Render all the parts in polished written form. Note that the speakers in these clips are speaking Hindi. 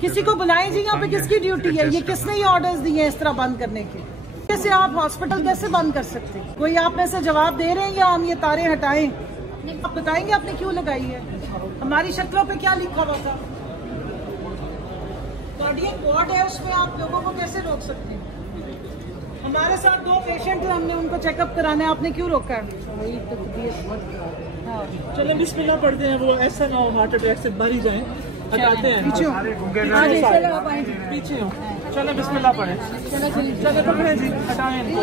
किसी को बुलाएं जी, यहाँ पे किसकी ड्यूटी है? ये किसने ये ऑर्डर्स दिए हैं इस तरह बंद करने के? कैसे आप हॉस्पिटल कैसे बंद कर सकते हैं? कोई आप में से जवाब दे रहे हैं या हम ये तारे हटाएं? आप बताएंगे आपने क्यों लगाई है? हमारी शक्लों पे क्या लिखा हुआ था? कार्डियक वार्ड है, उसमें आप लोगों को कैसे रोक सकते हैं? हमारे साथ 2 पेशेंट हैं, हमने उनको चेकअप कराना है, आपने क्यों रोका है? चलो बिस्मिल्लाह पढ़ते हैं, वो ऐसा ना हो हार्ट अटैक से मर ही जाए। हटाते हैं पीछे पीछे हो। चलो बिस्मिल्लाह पढ़े। चलो पकड़े जी, हटाएं। तो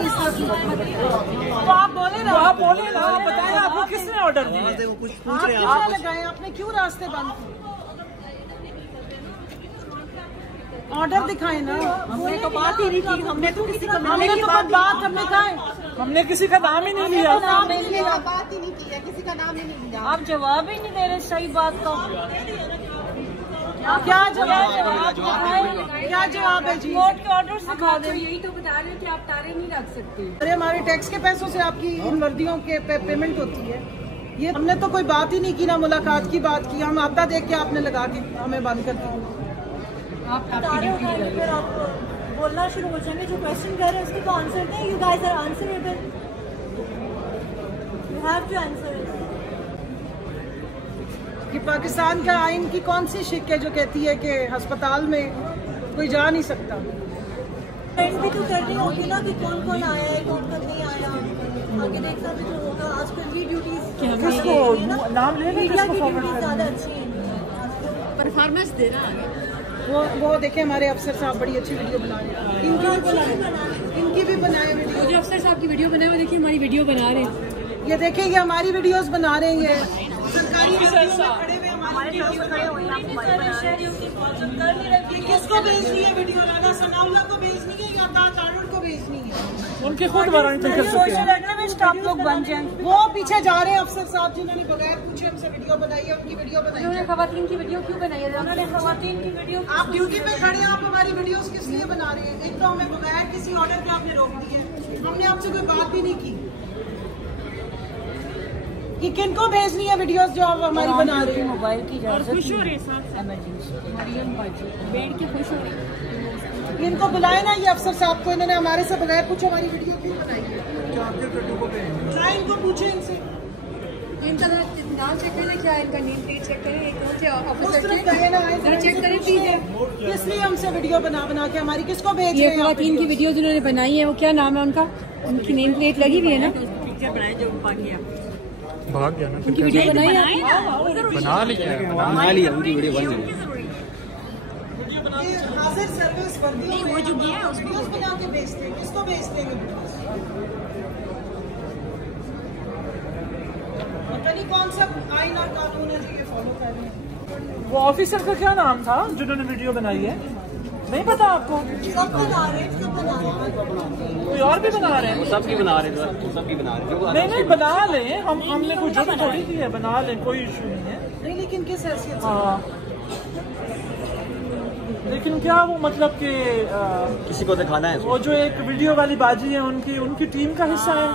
आप बोले ना, आप बताएं आपको किसने ऑर्डर दिया? आप लगाए, आपने क्यों रास्ते बंद किए? ऑर्डर दिखाए ना। हमने तो बात ही नहीं की, हमने तो किसी का हमने तो बात हमने कहा है, हमने किसी का नाम ही नहीं लिया। बात ही नहीं की है, किसी का नाम ही नहीं लिया। आप जवाब ही नहीं दे रहे सही बात का। क्या जवाब है जी? कोर्ट के ऑर्डर सिखा दे। यही तो बता रहे हैं कि आप तारे नहीं रख सकते। अरे हमारे टैक्स के पैसों से आपकी इन वर्दियों के पेमेंट होती है। ये हमने तो कोई बात ही नहीं की, ना मुलाकात की बात की। हम आता देख के आपने लगा के हमें बंद कर दिया। आप तारे उठाएंगे फिर आप बोलना शुरू हो जाएंगे। जो क्वेश्चन कर रहे हैं उसके तो आंसर दें। You guys are answerable, you have to answer. कि पाकिस्तान का आइन की कौन सी शिक है जो कहती है कि अस्पताल में कोई जा नहीं सकता? भी तो कर रही होगी ना कि कौन कौन आया है, कौन कौन नहीं आया। आगे देखना भी तो होगा। आजकल ये ड्यूटीज नाम ले मीडिया की ड्यूटीज ज्यादा अच्छी है, परफॉर्मेंस दे रहा है। वो देखे हमारे अफसर साहब बड़ी अच्छी वीडियो बना रहे हैं। इनकी भी बनाए वीडियो। जो अफसर साहब की वीडियो बनाए, वो देखिए हमारी वीडियो बना रहे हैं। ये देखें, ये हमारी वीडियोस बना रहे हैं। सरकारी खड़े हुए हमारी किसको भेजनी है वीडियो? राना सनाउल्लाह को भेजनी है या ताज आर्नल्ड को भेजनी है? उनके खुद वारंटी कर चुके हैं। आप लोग बन जाएं। वो पीछे जा रहे हैं अफसर साहब जिन्होंने बगैर पूछे हमसे वीडियो बनाई है। उनकी वीडियो बनाई है। खवातीन की वीडियो क्यों बनाई है? उन्होंने खवातीन की वीडियो। आप ड्यूटी पे खड़े हैं, आप हमारी वीडियोस किस लिए बना रहे हैं? एक तो हमें बगैर किसी ऑर्डर के आपने रोक दी है। हमने आपसे कोई बात भी नहीं की कि किनको भेजनी है वीडियोस जो आप हमारी बना रहे हैं। मोबाइल की खुश हो रही बैठ के खुश हो रही। इनको बुलाए ना, ये अफसर साहब को। इन्होंने हमारे से बगैर पूछे हमारी वीडियो क्यों बनाई है? इनको पूछे इनसे। इनका नाम चेक करें, क्या इनका नेम प्लेट चेक करें, कौन से ऑफिसर चेक करें प्लीज। इसलिए हमसे वीडियो बना के हमारी किसको भेज रहे ये हैं? खवातीन की वीडियो जिन्होंने बनाई है, वो क्या नाम है उनका? उनकी नेम प्लेट लगी हुई है ना? भाग गया ना। उनकी वीडियो बनाई है, बना लिया उनकी वीडियो बन गई। हाजिर सर्विस वर्दी नहीं, वो जो गया है उसको बना के भेजते हैं। किसको भेजते हैं? पता नहीं कौन सा आइन और कानून है जो ये फॉलो कर रहे हैं। वो ऑफिसर का क्या नाम था जिन्होंने वीडियो बनाई है? नहीं पता आपको? सब बना रहे हैं, सब बना रहे हैं। कोई और भी बना रहे हैं? सबकी बना रहे हैं, सबकी बना रहे हैं। नहीं बना लें, हमने कोई जरूरत थोड़ी की है, बना लें, कोई इशू नहीं है। नहीं, लेकिन किस हैसियत से? हाँ, लेकिन क्या वो मतलब कि किसी को दिखाना है? वो जो एक वीडियो वाली बाजी है उनकी टीम का हिस्सा है।